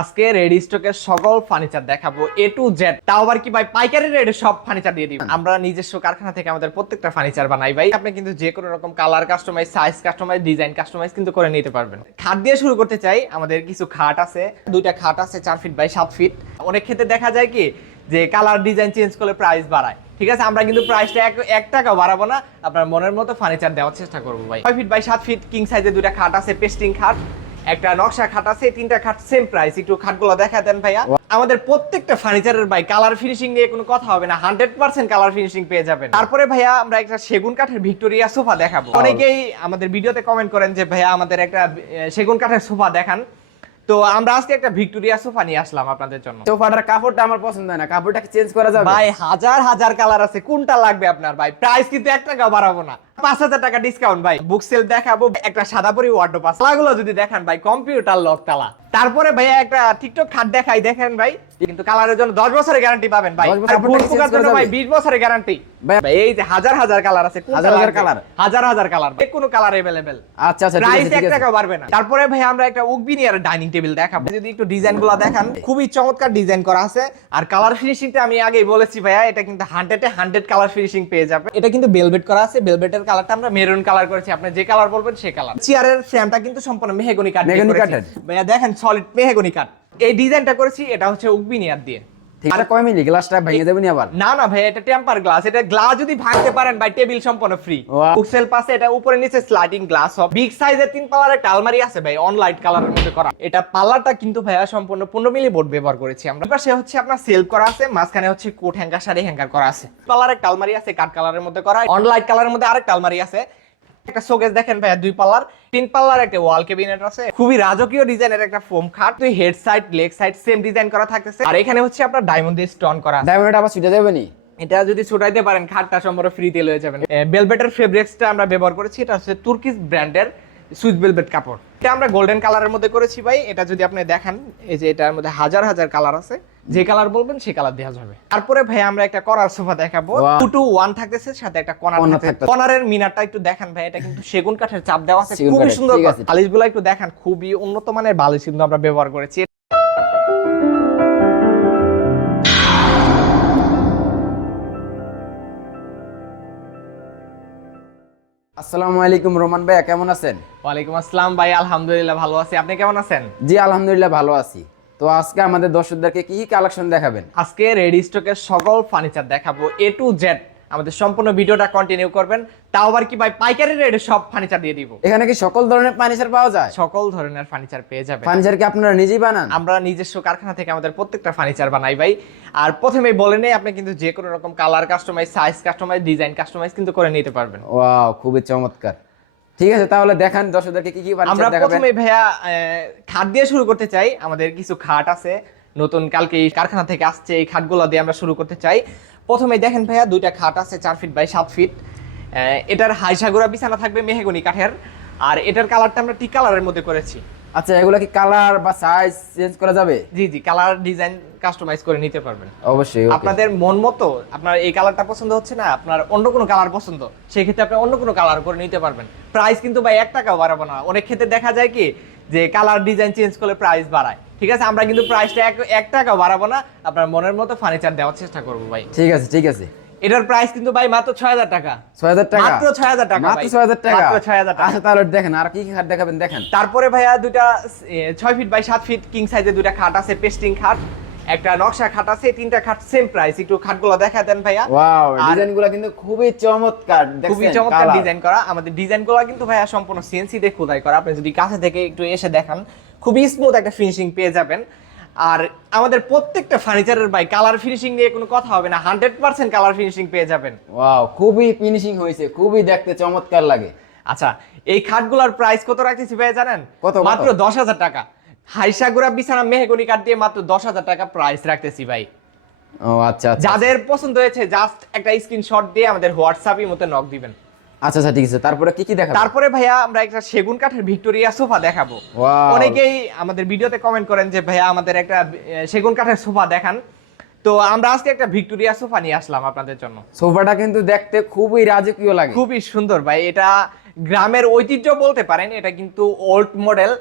আজকে রেডি স্টকের সকল ফার্নিচার দেখাবো এ টু জেড, তাও আবার কি ভাই পাইকারি রেটে সব ফার্নিচার দিয়ে দিব। আমরা নিজস্ব কারখানা থেকে আমাদের প্রত্যেকটা ফার্নিচার বানাই ভাই। আপনি কিন্তু যে কোনো রকম colour customise, size customise, design customise কিন্তু করে নিতে পারবেন। খাট দিয়ে শুরু করতে চাই। আমাদের কিছু খাট আছে, দুইটা খাট আছে 4 ফিট বাই 7 ফিট। অনেক ক্ষেত্রে দেখা যায় কি যে কালার ডিজাইন চেঞ্জ করলে প্রাইস বাড়ায়। ঠিক আছে, আমরা কিন্তু প্রাইসটা এক টাকাও বাড়াবো না, আপনার মনের মতো ফার্নিচার দেওয়ার চেষ্টা করবো ভাই। 6 ফিট বাই 7 ফিট কিং সাইজের দুইটা খাট আছে, পেস্টিং খাট, একটা নকশা খাট আছে, তিনটা খাট সেম প্রাইস। একটু খাটগুলো দেখা দেন ভাইয়া। আমাদের প্রত্যেকটা ফার্নিচারের ভাই কালার ফিনিশিং নিয়ে কোনো কথা হবে না, 100% কালার ফিনিশিং পেয়ে যাবেন। তারপরে ভাইয়া আমরা একটা সেগুন কাঠের ভিক্টোরিয়া সোফা দেখাবো। অনেকেই আমাদের ভিডিওতে কমেন্ট করেন যে ভাইয়া আমাদের একটা সেগুন কাঠের সোফা দেখান, তো আমরা আজকে একটা ভিক্টোরিয়া সোফা নিয়ে আসলাম আপনাদের জন্য। সোফাটার কাপড়টা আমার পছন্দ হয় না, কাপড়টা কি চেঞ্জ করা যাবে? ভাই হাজার হাজার কালার আছে, কোনটা লাগবে আপনার ভাই? প্রাইস কিন্তু 1 টাকা বাড়াবো না, 5,000 টাকা ডিসকাউন্ট ভাই। বুক সেল দেখাবো, একটা সাদা পরি ওয়ার্ডরোব আছে, তালাগুলো যদি দেখান ভাই কম্পিউটার লক তালা। তারপরে ভাইয়া একটা টিকটক খাট দেখাই, দেখেন ভাই, কিন্তু কালারের জন্য 10 বছরের গ্যারান্টি পাবেন ভাই। 10 বছর ফুল পোকার জন্য ভাই 20 বছরের গ্যারান্টি ভাই। এই যে হাজার হাজার কালার আছে, হাজার হাজার কালার, হাজার হাজার কালার, যে কোনো কালার अवेलेबल। আচ্ছা আচ্ছা, প্রাইস 1 টাকা বাড়বে না। তারপরে ভাই আমরা একটা উকবিনিয়ার ডাইনিং টেবিল দেখাবো। যদি একটু ডিজাইনগুলো দেখান, খুবই চমৎকার ডিজাইন করা আছে। আর কালার ফিনিশিংটা আমি আগেই বলেছি ভাইয়া, এটা কিন্তু 100 এ 100 কালার ফিনিশিং পেয়ে যাবে। এটা কিন্তু ভেলভেট করা আছে, ভেলভেটের কালারটা আমরা মেরুন কালার করেছি, আপনি যে কালার বলবেন সেই কালার। চেয়ারের ফ্রেমটা কিন্তু সম্পূর্ণ মেহগনি কাঠ দিয়ে করেছি ভাইয়া, দেখেন সলিড মেহগনি কাঠ। এই ডিজাইনটা করেছি, এটা হচ্ছে উকবিনিয়ার দিয়ে। ঠিক আছে, কয় মিলি গ্লাসটা ভেঙে দেবেন আবার? না না ভাই, এটা টেম্পার গ্লাস। এটা গ্লাস যদি ভাঙতে পারেন ভাই, টেবিল সম্পূর্ণ ফ্রি। বুকসেল পাশে এটা উপরে নিচে স্লাইডিং গ্লাস হবে। বিগ সাইজের 3 পাল্লার একটা আলমারি আছে ভাই, অন লাইট কালারের মধ্যে করা। এটা পাল্লাটা কিন্তু ভাইয়া সম্পূর্ণ 15 মিলি বোর্ড ব্যবহার করেছি আমরা। পাশে হচ্ছে আপনার সেলফ করা আছে, মাঝখানে হচ্ছে কোট হ্যাঙ্গার, শাড়ি হ্যাঙ্গার করা আছে। পাল্লার একটা আলমারি আছে কাঠ কালারের মধ্যে করা, অন লাইট কালারের মধ্যে আরেকটা আলমারি আছে। একটা শোকেস দেখেন ভাইয়া, 2 পাল্লার, 3 পাল্লার একটা ওয়াল ক্যাবিনেট আছে। খুবই রাজকীয় ডিজাইনের একটা ফোম খাট। তুই head side leg side same design করা থাকতেছে। আর এখানে হচ্ছে আপনার ডায়মন্ড দিয়ে স্টোন করা। ডায়মন্ড আবার ছুটে দেবে নি? এটা যদি ছুটাইতে পারেন খাটটা সম্পূর্ণ ফ্রিতে লয়ে যাবেন। ভেলভেটের ফেব্রিক্সটা আমরা ব্যবহার করেছি, এটা হচ্ছে তুর্কিশ ব্র্যান্ডের সুইস ভেলভেট কাপড়। এটা আমরা গোল্ডেন কালারের মধ্যে করেছি ভাই। এটা যদি আপনি দেখেন, এই যে এটার মধ্যে হাজার হাজার কালার আছে, যে কালার বলবেন সেই কালার দেওয়া যাবে। তারপরে ভাই আমরা একটা কর্নার সোফা দেখাবো, 2 to 1 থাকতেছে, সাথে একটা কর্নার থাকতেছে। কর্নারের মিনারটা একটু দেখেন ভাই, এটা কিন্তু সেগুন কাঠের চাপ দেওয়া আছে, খুবই সুন্দর। বালিশগুলো একটু দেখেন, খুবই উন্নত মানের বালিশ কিন্তু আমরা ব্যবহার করেছি। আসসালামু আলাইকুম রোমান ভাই, কেমন আছেন? ওয়ালাইকুম আসসালাম ভাই, আলহামদুলিল্লাহ ভালো আছি। আপনি কেমন আছেন? জি আলহামদুলিল্লাহ ভালো আছি। তো আজকে আমাদের দর্শকদেরকে কি কি কালেকশন দেখাবেন? আজকে রেডি স্টকের সকল ফার্নিচার দেখাবো এ টু জেড। আমাদের সম্পূর্ণ ভিডিওটা কন্টিনিউ করবেন, তাও আবার কি ভাই পাইকারি রেটে সব ফার্নিচার দিয়ে দিব। এখানে কি সকল ধরনের ফার্নিচার পাওয়া যায়? সকল ধরনের ফার্নিচার পেয়ে যাবেন। ফার্নিচার কি আপনারা নিজেই বানান? আমরা নিজস্ব কারখানা থেকে আমাদের প্রত্যেকটা ফার্নিচার বানাই ভাই। আর প্রথমেই বলে নেই, আপনি কিন্তু যে কোনো রকম colour customise, size customise, design customise কিন্তু করে নিতে পারবেন। ওয়াও, খুবই চমৎকার। ঠিক আছে, তাহলে দেখান দর্শকদেরকে কি কি ফার্নিচার দেখাবেন। আমরা প্রথমেই ভাইয়া খাট দিয়ে শুরু করতে চাই। আমাদের কিছু খাট আছে নতুন, কালকে এই কারখানা থেকে আসছে, এই খাটগুলো দিয়ে আমরা শুরু করতে চাই। প্রথমেই দেখেন ভাইয়া, দুইটা খাট আছে 4 ফিট বাই 7 ফিট। এটার হাইসাগুড়া বিছানা থাকবে মেহগনি কাঠের, আর এটার কালারটা আমরা টি কালারের মধ্যে করেছি। আচ্ছা, এগুলা কি কালার বা সাইজ চেঞ্জ করা যাবে? জি জি, কালার ডিজাইন কাস্টমাইজ করে নিতে পারবেন অবশ্যই। আপনাদের মন মতো। আপনার এই কালারটা পছন্দ হচ্ছে না, আপনার অন্য কোনো কালার পছন্দ, সেই ক্ষেত্রে আপনি অন্য কোনো কালার করে নিতে পারবেন। প্রাইস কিন্তু ভাই 1 টাকাও বাড়াবো না। অনেক ক্ষেত্রে দেখা যায় কি যে কালার ডিজাইন চেঞ্জ করলে প্রাইস বাড়ায়। ঠিক আছে, আমরা কিন্তু প্রাইসটা 1 টাকাও বাড়াবো না, আপনার মনের মতো ফার্নিচার দেওয়ার চেষ্টা করবো ভাই। ঠিক আছে ঠিক আছে। এটার প্রাইস কিন্তু ভাই মাত্র 6000 টাকা। 6000 টাকা? মাত্র 6000 টাকা, মাত্র 6000 টাকা, মাত্র 6000 টাকা। আচ্ছা তাহলে দেখেন আর কি কি খাট দেখাবেন, দেখেন। তারপরে ভাইয়া দুইটা 6 ফিট বাই 7 ফিট কিং সাইজের দুইটা খাট আছে, পেস্টিং খাট, একটা নকশা খাট আছে, তিনটা খাট সেম প্রাইস। একটু খাটগুলো দেখা দেন ভাইয়া। ওয়াও, ডিজাইনগুলো কিন্তু খুবই চমৎকার, খুবই চমৎকার ডিজাইন করা। আমাদের ডিজাইনগুলো কিন্তু ভাইয়া সম্পূর্ণ সিএনসি দিয়ে খোদাই করা। আপনি যদি কাছে থেকে একটু এসে দেখান, খুবই স্মুথ একটা ফিনিশিং পেয়ে যাবেন। আর আমাদের প্রত্যেকটা ফার্নিচারের ভাই কালার ফিনিশিং নিয়ে কোনো কথা হবে না, 100% কালার ফিনিশিং পেয়ে যাবেন। ওয়াও, খুবই ফিনিশিং হয়েছে, খুবই দেখতে চমৎকার লাগে। আচ্ছা, এই খাটগুলোর প্রাইস কত রাখতেছি ভাই জানেন? কত? মাত্র 10,000 টাকা। হাইসাগুড়া বিছানা মেহগনি কাঠ দিয়ে মাত্র 10,000 টাকা প্রাইস রাখতেছি ভাই। ও আচ্ছা আচ্ছা, যাদের পছন্দ হয়েছে জাস্ট একটা স্ক্রিনশট দিয়ে আমাদের হোয়াটসঅ্যাপের মধ্যে নক দিবেন। আচ্ছা আচ্ছা ঠিক আছে। তারপরে কি কি দেখাবেন? তারপরে ভাইয়া আমরা একটা সেগুন কাঠের ভিক্টোরিয়া সোফা দেখাবো। অনেকেই আমাদের ভিডিওতে কমেন্ট করেন যে ভাইয়া আমাদের একটা সেগুন কাঠের সোফা দেখান, তো আমরা আজকে একটা ভিক্টোরিয়া সোফা নিয়ে আসলাম আপনাদের জন্য। সোফাটা কিন্তু দেখতে খুবই রাজকীয় লাগে, খুবই সুন্দর ভাই। এটা গ্রামের ঐতিহ্য বলতে পারেন, এটা কিন্তু ওল্ড মডেল।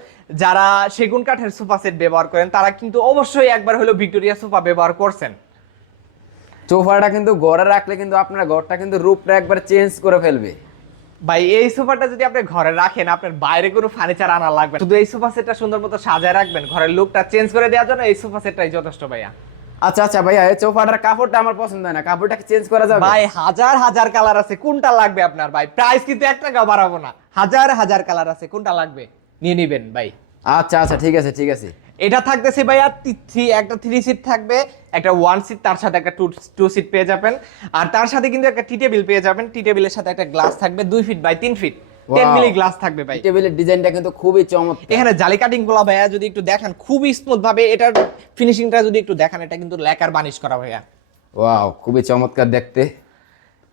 যারা সেগুন কাঠের সোফা সেট ব্যবহার করেন তারা কিন্তু অবশ্যই একবার হলো ভিক্টোরিয়া সোফা ব্যবহার করছেন। সোফাটা কিন্তু ঘরে রাখলে কিন্তু আপনার ঘরটা কিন্তু রূপটা একবার চেঞ্জ করে ফেলবে ভাই এই সোফাটা যদি আপনি ঘরে রাখেন, আপনার বাইরে কোনো ফার্নিচার আনা লাগবে না। শুধু এই সোফা সেটটা সুন্দর মতো সাজায় রাখবেন, ঘরের লুকটা চেঞ্জ করে দেওয়ার জন্য এই সোফা সেটটাই যথেষ্ট ভাইয়া। আচ্ছা আচ্ছা ভাইয়া, এই সোফাটার কাপড়টা আমার পছন্দ হয় না, কাপড়টা কি চেঞ্জ করা যাবে? ভাই হাজার হাজার কালার আছে, কোনটা লাগবে আপনার ভাই? প্রাইস কিন্তু 1 টাকা বাড়াবো না, হাজার হাজার কালার আছে, কোনটা লাগবে নিয়ে নিবেন ভাই। আচ্ছা আচ্ছা ঠিক আছে ঠিক আছে। এটা থাকতেছে ভাইয়া একটা 3 সিট থাকবে, একটা 1 সিট, তার সাথে একটা 2 সিট পেয়ে যাবেন। আর তার সাথে কিন্তু একটা টি টেবিল পেয়ে যাবেন। টি টেবিলের সাথে একটা গ্লাস থাকবে 2 feet by 3 feet, 10 milli glass থাকবে ভাই। টেবিলের ডিজাইনটা কিন্তু খুবই চমৎকার। এখানে জালি কাটিং গুলো ভাইয়া যদি একটু দেখেন খুবই স্মুথ ভাবে, এটার ফিনিশিংটা যদি একটু দেখেন, এটা কিন্তু লেকার বানিশ করা ভাইয়া। ওয়াও, খুবই চমৎকার দেখতে।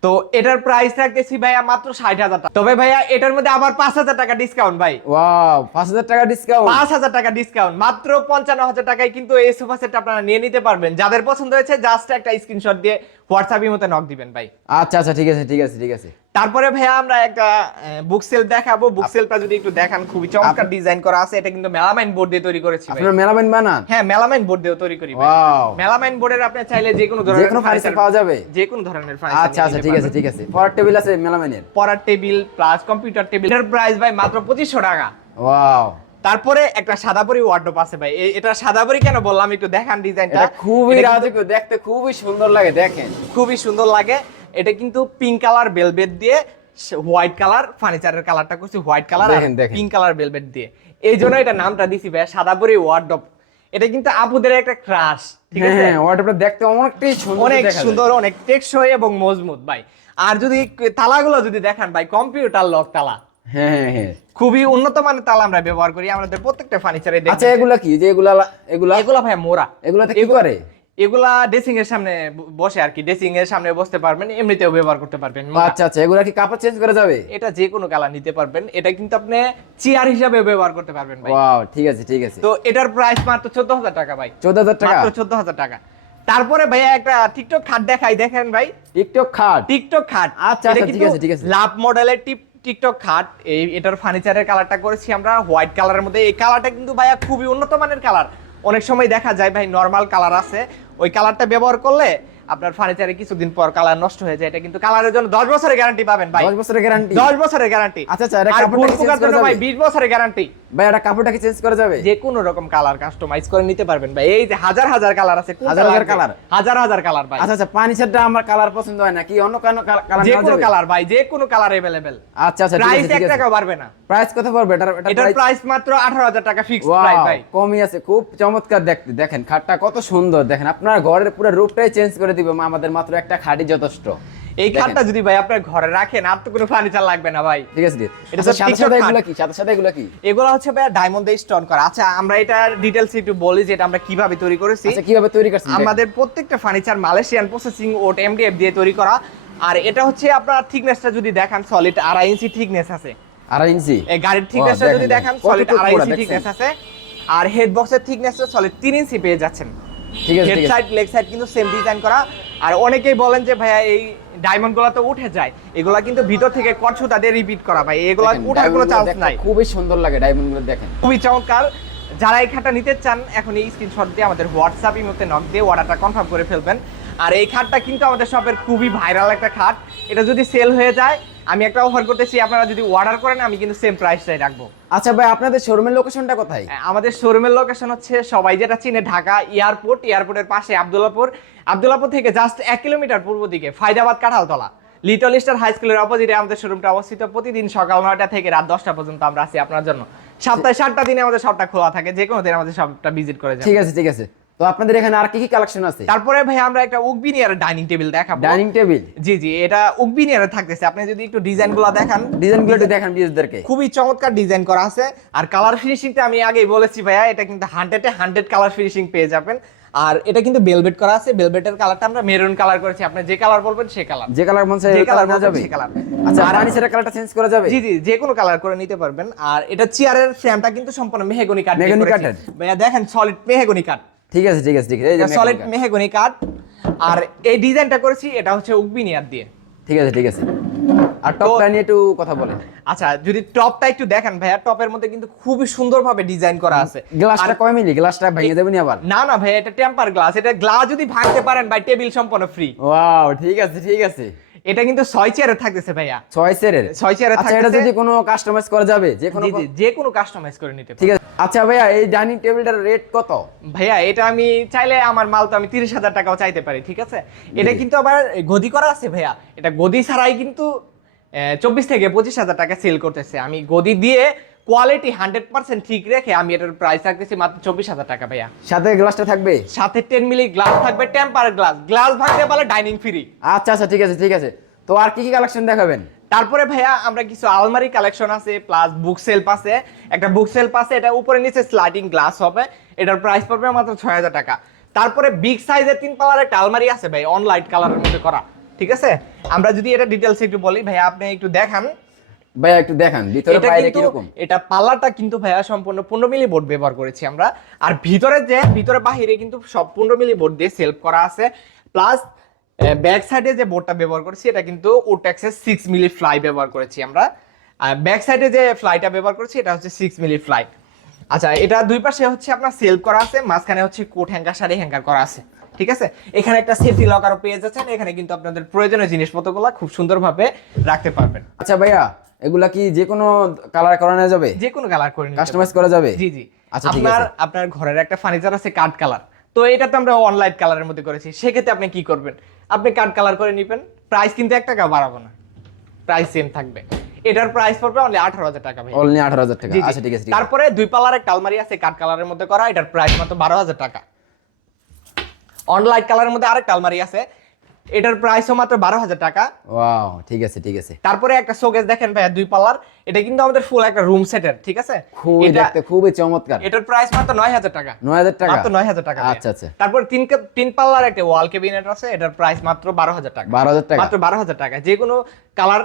তো এটার প্রাইস রাখতেছি ভাইয়া মাত্র 60,000 টাকা। তবে ভাইয়া এটার মধ্যে আবার 5,000 টাকা ডিসকাউন্ট ভাই। ওয়াও, 5,000 টাকা ডিসকাউন্ট। 5,000 টাকা ডিসকাউন্ট, মাত্র 55,000 টাকায় কিন্তু এই সোফা সেটটা আপনারা নিয়ে নিতে পারবেন। যাদের পছন্দ হয়েছে জাস্ট একটা স্ক্রিনশট দিয়ে হোয়াটসঅ্যাপের মধ্যে নক দিবেন ভাই। আচ্ছা আচ্ছা ঠিক আছে ঠিক আছে ঠিক আছে। তারপরে ভাইয়া আমরা একটা বুক সেলফ দেখাবো। বুক সেলফটা যদি একটু দেখান, খুবই চমৎকার ডিজাইন করা আছে। এটা কিন্তু মেলামাইন বোর্ড দিয়ে তৈরি করেছি ভাই। আপনারা মেলামাইন বানান? হ্যাঁ, মেলামাইন বোর্ড দিয়ে তৈরি করি ভাই। ওয়াও, মেলামাইন বোর্ডের আপনি চাইলে যে কোনো যে ধরনের কোনো ফার্নিচার পাওয়া যাবে? যে কোনো ধরনের ফার্নিচার। আচ্ছা আচ্ছা ঠিক আছে ঠিক আছে। পড়ার টেবিল আছে মেলামাইনের? পড়ার টেবিল প্লাস কম্পিউটার টেবিল, এর প্রাইস ভাই মাত্র 2500 টাকা। ওয়াও, তারপরে একটা সাদাপরি ওয়ার্ডরোব আছে ভাই। এটা সাদাপরি কেন বললাম একটু দেখান ডিজাইনটা। এটা খুবই রাজকীয় দেখতে, খুবই সুন্দর লাগে, দেখেন খুবই সুন্দর লাগে। এটা কিন্তু পিঙ্ক কালার ভেলভেট দিয়ে হোয়াইট কালার, ফার্নিচারের কালারটা করছি হোয়াইট কালার আর পিঙ্ক কালার ভেলভেট দিয়ে, এই জন্য এটা নামটা দিছি ভাই সাদাপরি ওয়ার্ডরোব। এটা কিন্তু আপুদের একটা ক্রাশ, ঠিক আছে? হ্যাঁ, ওয়ার্ডরোবটা দেখতে অনেকটাই সুন্দর, অনেক দেখা যায়। সুন্দর, অনেক টেকসই এবং মজবুত ভাই। আর যদি তালাগুলো যদি দেখান ভাই, কম্পিউটার লক তালা, হ্যাঁ হ্যাঁ হ্যাঁ, খুবই উন্নত মানের তালা আমরা ব্যবহার করি আমাদের প্রত্যেকটা ফার্নিচারে। আচ্ছা, এগুলা কি যে এগুলা এগুলা এগুলা ভাই মোড়া। এগুলাতে কি করে? এগুলা ড্রেসিং এর সামনে বসে আর কি, ড্রেসিং এর সামনে বসতে পারবেন, এমনিতেও ব্যবহার করতে পারবেন। আচ্ছা আচ্ছা, এগুলা কি কাপড় চেঞ্জ করা যাবে? এটা যে কোনো কালার নিতে পারবেন। এটা কিন্তু আপনি চেয়ার হিসাবে ব্যবহার করতে পারবেন ভাই। ওয়াও, ঠিক আছে ঠিক আছে। তো এটার প্রাইস মাত্র 14,000 টাকা ভাই। 14,000 টাকা? মাত্র 14,000 টাকা। তারপরে ভাইয়া একটা টিকটক খাট দেখাই, দেখেন ভাই। টিকটক খাট? টিকটক খাট, আচ্ছা আচ্ছা ঠিক আছে ঠিক আছে। লাভ মডেলের টিকটক খাট। এটার ফার্নিচারের কালারটা করেছি আমরা হোয়াইট কালারের মধ্যে। এই কালারটা কিন্তু ভাইয়া খুবই উন্নত মানের কালার। অনেক সময় দেখা যায় ভাই নরমাল কালার আছে, ওই কালারটা ব্যবহার করলে আপনার ফার্নিচারে কিছুদিন পর কালার নষ্ট হয়ে যায়। এটা কিন্তু কালারের জন্য 10 বছরের গ্যারান্টি পাবেন ভাই। 10 বছরের গ্যারান্টি? 10 বছরের গ্যারান্টি। আচ্ছা আচ্ছা, এটা কাপড়টা কি চেঞ্জ করা যাবে? ভাই 20 বছরের গ্যারান্টি ভাই, এটা কাপড়টা কি চেঞ্জ করা যাবে? যে কোনো রকম কালার কাস্টমাইজ করে নিতে পারবেন ভাই। এই যে হাজার হাজার কালার আছে, হাজার হাজার কালার? হাজার হাজার কালার ভাই। আচ্ছা আচ্ছা, ফার্নিচারটা আমার কালার পছন্দ হয় না, কি অন্য কোনো কালার? যে কোনো কালার ভাই, যে কোনো কালার अवेलेबल। আচ্ছা আচ্ছা ঠিক প্রাইস আছে ঠিক 1 আছে। টাকা বাড়বে না। প্রাইস কত পড়বে এটার? এটার প্রাইস মাত্র 18,000 টাকা ফিক্সড প্রাইস ভাই। কমই আছে, খুব চমৎকার দেখতে। দেখেন খাটটা কত সুন্দর, দেখেন আপনার ঘরের পুরো রূপটাই চেঞ্জ করে দিবে আমাদের মাত্র একটা খাটই যথেষ্ট। এই খাটটা যদি ভাই আপনার ঘরে রাখেন আর তো কোনো ফার্নিচার লাগবে না ভাই। ঠিক আছে। এটা আচ্ছা, তো সাথে TikTok সাথে খাট। এগুলা কি? সাথে সাথে এগুলা কি? এগুলো হচ্ছে ভাই ডায়মন্ড দিয়ে স্টোন করা। আচ্ছা, আমরা এটার ডিটেইলস একটু বলি যে এটা আমরা কিভাবে তৈরি করেছি। আচ্ছা, কিভাবে তৈরি করছেন? আমাদের প্রত্যেকটা ফার্নিচার মালয়েশিয়ান প্রসেসিং ওট এমডিএফ দিয়ে তৈরি করা। আর এটা হচ্ছে আপনার থিকনেসটা যদি দেখান, সলিড 2.5 ইঞ্চি থিকনেস আছে। 2.5 ইঞ্চি? এই গাড়ির থিকনেসটা যদি দেখেন, সলিড 2.5 ইঞ্চি থিকনেস আছে। আর হেড বক্সের থিকনেসটা সলিড 3 ইঞ্চি পেয়ে যাচ্ছেন। ঠিক আছে। হেড সাইড লেগ সাইড কিন্তু সেম ডিজাইন করা। আর অনেকেই বলেন যে ভাইয়া এই ডায়মন্ড গুলো তো উঠে যায়, এগুলা কিন্তু ভিতর থেকে কট সুতা দিয়ে রিপিট করা ভাই, এগুলা উঠার কোনো চান্স নাই। খুবই সুন্দর লাগে ডায়মন্ডগুলো, দেখেন খুবই চমৎকার। যারা এই খাটটা নিতে চান এখন এই স্ক্রিনশট দিয়ে আমাদের হোয়াটসঅ্যাপের মধ্যে নক দিয়ে অর্ডারটা কনফার্ম করে ফেলবেন। আর এই খাটটা কিন্তু আমাদের শপের খুবই ভাইরাল একটা খাট। এটা যদি সেল হয়ে যায়, আমি একটা অফার করতেছি, আপনারা যদি অর্ডার করেন আমি কিন্তু সেম প্রাইসটাই রাখবো। আচ্ছা ভাই, আপনাদের শোরুমের লোকেশনটা কোথায়? আমাদের শোরুমের লোকেশন হচ্ছে সবাই যেটা চিনে, ঢাকা এয়ারপোর্ট, এয়ারপোর্টের পাশে আব্দুল্লাহপুর। আব্দুল্লাহপুর থেকে জাস্ট 1 কিলোমিটার পূর্ব দিকে Faydabad Kanthaltala little star high স্কুলের অপোজিটে আমাদের শোরুমটা অবস্থিত। প্রতিদিন সকাল 9টা থেকে রাত 10টা পর্যন্ত আমরা আছি আপনার জন্য। সপ্তাহে 7টা দিনে আমাদের শপটা খোলা থাকে, যে কোনো দিন আমাদের শপটা ভিজিট করে যাবেন। ঠিক আছে ঠিক আছে। তো আপনাদের এখানে আর কি কি কালেকশন আছে? তারপরে ভাই আমরা একটা উকবিনিয়ার ডাইনিং টেবিল দেখাবো। Dining table? জি জি, এটা উকবিনিয়ারে থাকতেছে। আপনি যদি একটু ডিজাইনগুলো দেখান, ডিজাইনগুলো একটু দেখান ভিউয়ারদেরকে। খুবই চমৎকার ডিজাইন করা আছে। আর কালার ফিনিশিংটা আমি আগেই বলেছি ভাইয়া, এটা কিন্তু 100-এ 100 কালার ফিনিশিং পেয়ে যাবেন। আর এটা কিন্তু ভেলভেট করা আছে। ভেলভেটের কালারটা আমরা মেরুন কালার করেছি। আপনি যে কালার বলবেন সেই কালার, যে কালার মন চায় যে কালার করা যাবে? সেই কালার। আচ্ছা, ফার্নিচারের কালারটা চেঞ্জ করা যাবে? জি জি, যে কোনো কালার করে নিতে পারবেন। আর এটা চেয়ারের ফ্রেমটা কিন্তু সম্পূর্ণ মেহগনি কাঠ দিয়ে মেহগনি করেছি কাঠের? ভাইয়া, দেখেন সলিড মেহগনি কাঠ। ঠিক আছে ঠিক আছে ঠিক আছে, এই যে সলিড মেহগনি কাঠ। আর এই ডিজাইনটা করেছি এটা হচ্ছে উকবিনিয়ার দিয়ে। ঠিক আছে ঠিক আছে। আর টপটা নিয়ে একটু কথা বলেন। আচ্ছা, যদি টপটা একটু দেখেন ভাইয়া, টপের মধ্যে কিন্তু খুবই সুন্দরভাবে ডিজাইন করা আছে। গ্লাসটা কয় মিলি? গ্লাসটা ভেঙে দেবেন আবার? না না ভাইয়া, এটা টেম্পার গ্লাস। এটা গ্লাস যদি ভাঙতে পারেন ভাই, টেবিল সম্পূর্ণ ফ্রি। ওয়াও, ঠিক আছে ঠিক আছে। এটা কিন্তু 6 চেয়ারে থাকতেছে ভাইয়া। 6 চেয়ারের? 6 চেয়ারে আচ্ছা, এটা থাকতেছে। যদি কোনো কাস্টমাইজ করা যাবে, যে কোনো? জি জি, যে কোনো কাস্টমাইজ করে নিতে পারবেন। ঠিক আছে। আচ্ছা ভাইয়া, এই ডাইনিং টেবিলটার রেট কত? ভাইয়া এটা আমি চাইলে আমার মাল তো আমি 30,000 টাকাও চাইতে পারি, ঠিক আছে। এটা কিন্তু আবার গদি করা আছে ভাইয়া, এটা গদি ছাড়াই কিন্তু 24 থেকে 25,000 টাকা সেল করতেছে। আমি গদি দিয়ে কোয়ালিটি 100% ঠিক রেখে আমি এটার প্রাইস রাখতেছি মাত্র 24,000 টাকা ভাইয়া। সাথে গ্লাসটা থাকবে? সাথে 10 মিলি গ্লাস থাকবে, টেম্পার গ্লাস। গ্লাস ভাঙতে পারলে ডাইনিং ফ্রি। আচ্ছা আচ্ছা, ঠিক আছে ঠিক আছে। তো আর কি কি কালেকশন দেখাবেন? তারপরে ভাইয়া আমরা কিছু আলমারি কালেকশন আছে, প্লাস বুক সেলফ আছে। একটা বুক সেলফ আছে, এটা উপরে নিচে স্লাইডিং গ্লাস হবে। এটার প্রাইস পড়বে মাত্র 6,000 টাকা। তারপরে বিগ সাইজের 3 পাল্লার একটা আলমারি আছে ভাই, অন লাইট কালারের মধ্যে করা, ঠিক আছে। আমরা যদি এটা ডিটেইলস একটু বলি ভাইয়া, আপনি একটু দেখান। ভাইয়া একটু দেখান ভিতরে বাইরে কি রকম। এটা পাল্লাটা কিন্তু ভাইয়া সম্পূর্ণ 15 মিলি বোর্ড ব্যবহার করেছি আমরা। আর ভিতরে বাহিরে কিন্তু সব 15 মিলি বোর্ড দিয়ে সেলফ করা আছে। প্লাস ব্যাক সাইডে যে বোর্ডটা ব্যবহার করেছি, এটা কিন্তু ওটেক্সের 6 মিলি ফ্লাই ব্যবহার করেছি আমরা। আর ব্যাক সাইডে যে ফ্লাইটা ব্যবহার করেছি, এটা হচ্ছে 6 মিলি ফ্লাই। আচ্ছা, এটা দুই পাশে হচ্ছে আপনার সেলফ করা আছে, মাঝখানে হচ্ছে কোট হ্যাঙ্গার, শাড়ি হ্যাঙ্গার করা আছে, ঠিক আছে। এখানে একটা সেফটি লকারও পেয়ে যাচ্ছেন। এখানে কিন্তু আপনাদের প্রয়োজনীয় জিনিসপত্রগুলো খুব সুন্দরভাবে রাখতে পারবেন। আচ্ছা ভাইয়া, এগুলা কি যে কোনো কালার করানো যাবে? যে কোনো কালার করে নিতে কাস্টমাইজ করা যাবে? জি জি। আচ্ছা, ঠিক আছে। আপনার ঘরের একটা ফার্নিচার আছে কাঠ কালার, তো এটা তো আমরা অন লাইট কালারের মধ্যে করেছি। সেক্ষেত্রে আপনি কি করবেন, আপনি কাঠ কালার করে নেবেন। প্রাইস কিন্তু 1 টাকা বাড়াবো না, প্রাইস সেম থাকবে। এটার প্রাইস পড়বে অনলি 18,000 টাকা ভাই। অনলি 18,000 টাকা? জি, জি। আচ্ছা, ঠিক আছে ঠিক আছে। তারপরে 2 পাল্লার একটা আলমারি আছে কাঠ কালারের মধ্যে করা, এটার প্রাইস মাত্র 12,000 টাকা। অন লাইট কালারের মধ্যে আরেকটা আলমারি আছে, এটার প্রাইসও মাত্র 12,000 টাকা। ওয়াও, ঠিক আছে ঠিক আছে। তারপরে একটা শোকেস দেখেন ভাইয়া 2 পাল্লার, এটা কিন্তু আমাদের ফুল একটা রুম সেটের, ঠিক আছে। খুবই দেখতে খুবই চমৎকার। এটার প্রাইস মাত্র 9,000 টাকা। 9,000 টাকা? মাত্র 9,000 টাকা। আচ্ছা আচ্ছা। তারপর 3 পাল্লার একটা ওয়াল ক্যাবিনেট আছে, এটার প্রাইস মাত্র 12,000 টাকা। 12,000 টাকা? মাত্র 12,000 টাকা, যে কোনো কালার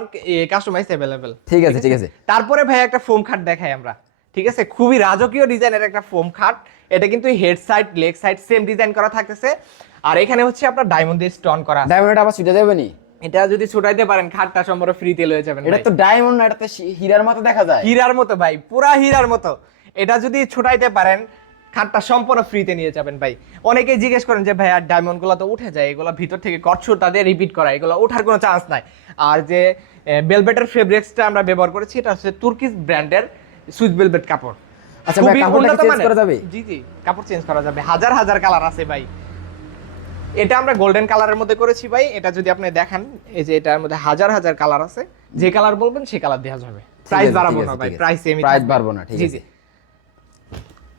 কাস্টমাইজ अवेलेबल। ঠিক আছে ঠিক আছে। তারপরে ভাই একটা ফোম খাট দেখাই আমরা, ঠিক আছে। খুবই রাজকীয় ডিজাইনের একটা ফোম খাট। এটা কিন্তু head side leg side same design করা থাকতেছে। আর এখানে হচ্ছে আপনার ডায়মন্ড দিয়ে স্টোন করা আছে। ডায়মন্ড আবার ছুটে যাবে নি? এটা যদি ছুটাইতে পারেন, খাটটা সম্পূর্ণ ফ্রিতে লয়ে যাবেন। এটা তো ডায়মন্ড না, এটা তো হীরার মতো দেখা যায়। হীরার মতো ভাই, পুরা হীরার মতো। এটা যদি ছুটাইতে পারেন, খাটটা সম্পূর্ণ ফ্রিতে নিয়ে যাবেন ভাই। অনেকেই জিজ্ঞেস করেন যে ভাই আর ডায়মন্ড গুলো তো উঠে যায়, এগুলো ভিতর থেকে কটসুর তাদের রিপিট করা, এগুলো ওঠার কোনো চান্স নাই। আর যে বেলভেটের ফেব্রিক্সটা আমরা ব্যবহার করেছি, এটা হচ্ছে তুর্কিশ ব্র্যান্ডের সুইস বেলভেট কাপড়। আচ্ছা ভাই, কাপড়টা চেঞ্জ করা যাবে? জি জি, কাপড় চেঞ্জ করা যাবে। হাজার হাজার কালার আছে ভাই। এটা আমরা গোল্ডেন কালারের মধ্যে করেছি ভাই। এটা যদি আপনি দেখেন, এই যে এটার মধ্যে হাজার হাজার কালার আছে, যে কালার বলবেন সেই কালার দেওয়া যাবে। প্রাইস বাড়াবো না ভাই, প্রাইস সেমই। প্রাইস বাড়বো না, ঠিক জি আছে। জি।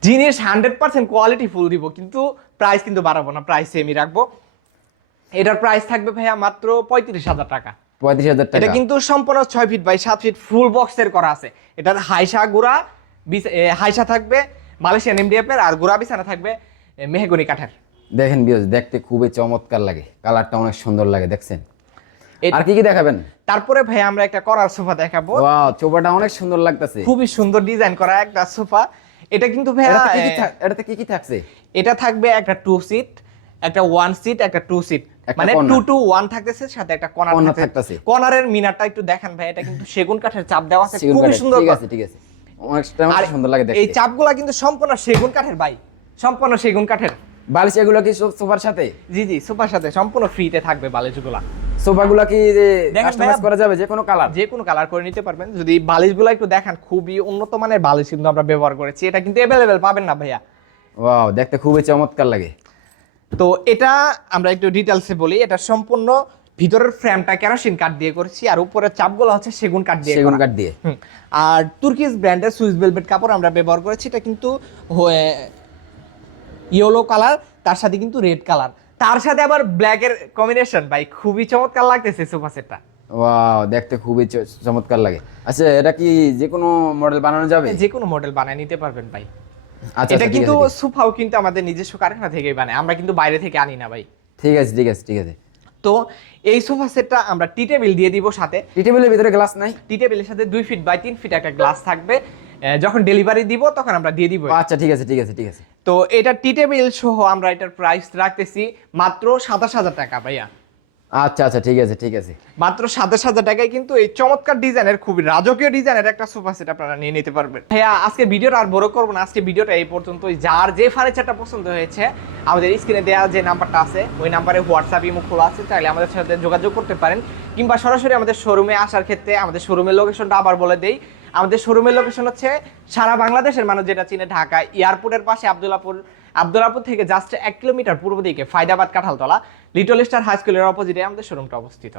জিনিস 100% কোয়ালিটি ফুল দিব, কিন্তু প্রাইস কিন্তু বাড়াবো না, প্রাইস সেমই রাখবো। এটার প্রাইস থাকবে ভাইয়া মাত্র 35,000 টাকা। 35,000 টাকা? এটা কিন্তু সম্পূর্ণ 6 ফিট বাই 7 ফিট ফুল বক্সের করা আছে। এটার হাইসা গুড়া হাইসা থাকবে মালয়েশিয়ান এমডিএফ এর, আর গুড়া বিছানা থাকবে মেহগনি কাঠের। দেখেন ভিউয়ার্স, দেখতে খুবই চমৎকার লাগে, কালারটা অনেক সুন্দর লাগে, দেখছেন। আর কি কি দেখাবেন? তারপরে ভাই আমরা একটা করার সোফা দেখাবো। ওয়াও, সোফাটা অনেক সুন্দর লাগতেছে। খুবই সুন্দর ডিজাইন করা একটা সোফা। এটা কিন্তু ভাইয়া এটাতে কি কি থাকছে? এটা থাকবে একটা 2 সিট, একটা 1 সিট, একটা 2 সিট, মানে 2 to 1 থাকতেছে, সাথে একটা কর্নার থাকতেছে। কর্নারের মিনারটা একটু দেখেন ভাই, এটা কিন্তু সেগুন কাঠের চাপ দেওয়া আছে, খুবই সুন্দর। ঠিক আছে ঠিক আছে, অনেক সুন্দর লাগে দেখতে। এই চাপগুলা কিন্তু সম্পূর্ণ সেগুন কাঠের ভাই, সম্পূর্ণ সেগুন কাঠের। বালিশ এগুলো কি সোফার সাথে? জি জি, সোফার সাথে সম্পূর্ণ ফ্রিতে থাকবে বালিশগুলা। সোফাগুলো কি কাস্টমাইজ করা যাবে? যে কোনো কালার? যে কোনো কালার করে নিতে পারবেন। যদি বালিশগুলো একটু দেখেন, খুবই উন্নত মানের বালিশ কিন্তু আমরা ব্যবহার করেছি। এটা কিন্তু अवेलेबल পাবেন না ভাইয়া। ওয়াও, দেখতে খুবই চমৎকার লাগে। তো এটা আমরা একটু ডিটেইলসে বলি। এটা সম্পূর্ণ ভিতরের ফ্রেমটা কেরোসিন কাঠ দিয়ে করেছি, আর উপরের চাপগুলো হচ্ছে সেগুন কাঠ দিয়ে। সেগুন কাঠ দিয়ে। আর তুর্কিশ ব্র্যান্ডের সুইস ভেলভেট কাপড় আমরা ব্যবহার করেছি। এটা কিন্তু ইয়েলো কালার, তার সাথে কিন্তু রেড কালার, তার সাথে আবার ব্ল্যাক এর কম্বিনেশন ভাই, খুবই চমৎকার লাগতেছে সোফা সেটটা। ওয়াও, দেখতে খুবই চমৎকার লাগে। আচ্ছা, এটা কি যে কোনো মডেল বানানো যাবে? যে কোনো মডেল বানায় নিতে পারবেন ভাই। আচ্ছা, এটা কিন্তু সোফাও কিন্তু আমাদের নিজস্ব কারখানা থেকেই বানায়, আমরা কিন্তু বাইরে থেকে আনি না ভাই। ঠিক আছে ঠিক আছে ঠিক আছে। তো এই সোফা সেটটা আমরা টি টেবিল দিয়ে দিব সাথে। টি টেবিলের ভিতরে গ্লাস নাই? টি টেবিলের সাথে 2 ফিট বাই 3 ফিট একটা গ্লাস থাকবে। যখন ডেলিভারি দিব তখন আমরা দিয়ে দিব। আচ্ছা, ঠিক আছে ঠিক আছে ঠিক আছে। তো এটা টি টেবিল সহ আমরা এটার প্রাইস রাখতেছি মাত্র 27,000 টাকা ভাইয়া। আচ্ছা আচ্ছা, ঠিক আছে ঠিক আছে। মাত্র 27,000 টাকায় কিন্তু এই চমৎকার ডিজাইনের, খুবই রাজকীয় ডিজাইনের একটা সোফা সেট আপনারা নিয়ে নিতে পারবেন। ভাইয়া আজকে ভিডিওটা আর বড় করবো না, আজকে ভিডিওটা এই পর্যন্তই। যার যে ফার্নিচারটা পছন্দ হয়েছে আমাদের স্ক্রিনে দেওয়া যে নাম্বারটা আছে ওই নাম্বারে হোয়াটসঅ্যাপ ইমো খোলা আছে, চাইলে আমাদের সাথে যোগাযোগ করতে পারেন, কিংবা সরাসরি আমাদের শোরুমে আসার ক্ষেত্রে আমাদের শোরুমের লোকেশনটা আবার বলে দেই। আমাদের শোরুমের লোকেশন হচ্ছে সারা বাংলাদেশের মানুষ যেটা চিনে, ঢাকা এয়ারপোর্টের পাশে আব্দুল্লাপুর থেকে জাস্ট 1 কিলোমিটার পূর্ব দিকে Faydabad Kanthaltala little star high স্কুলের অপোজিটে আমাদের শোরুমটা অবস্থিত।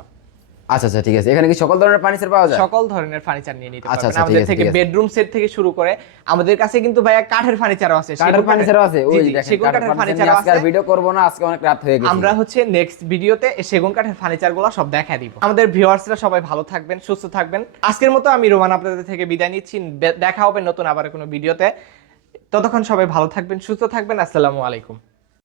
আচ্ছা আচ্ছা, ঠিক আছে। এখানে কি সকল ধরনের ফার্নিচার পাওয়া যায়? সকল ধরনের ফার্নিচার নিয়ে নিতে আচ্ছা, পারবেন আচ্ছা, ঠিক আমাদের আছে, থেকে, ঠিক আছে। বেডরুম সেট থেকে শুরু করে আমাদের কাছে কিন্তু ভাইয়া কাঠের ফার্নিচারও আছে, কাঠের ফার্নিচারও আছে। ওই জি, দেখেন সেগুন কাঠের ফার্নিচার আজকে আর আছে। ভিডিও করব না, আজকে অনেক রাত হয়ে গেছে। আমরা হচ্ছে নেক্সট ভিডিওতে সেগুন কাঠের ফার্নিচারগুলো সব দেখায় দিব। আমাদের ভিউয়ার্সরা সবাই ভালো থাকবেন, সুস্থ থাকবেন। আজকের মতো আমি রোমান আপনাদের থেকে বিদায় নিচ্ছি। দেখা হবে নতুন আবার কোনো ভিডিওতে। ততক্ষণ সবাই ভালো থাকবেন, সুস্থ থাকবেন। আসসালামু আলাইকুম।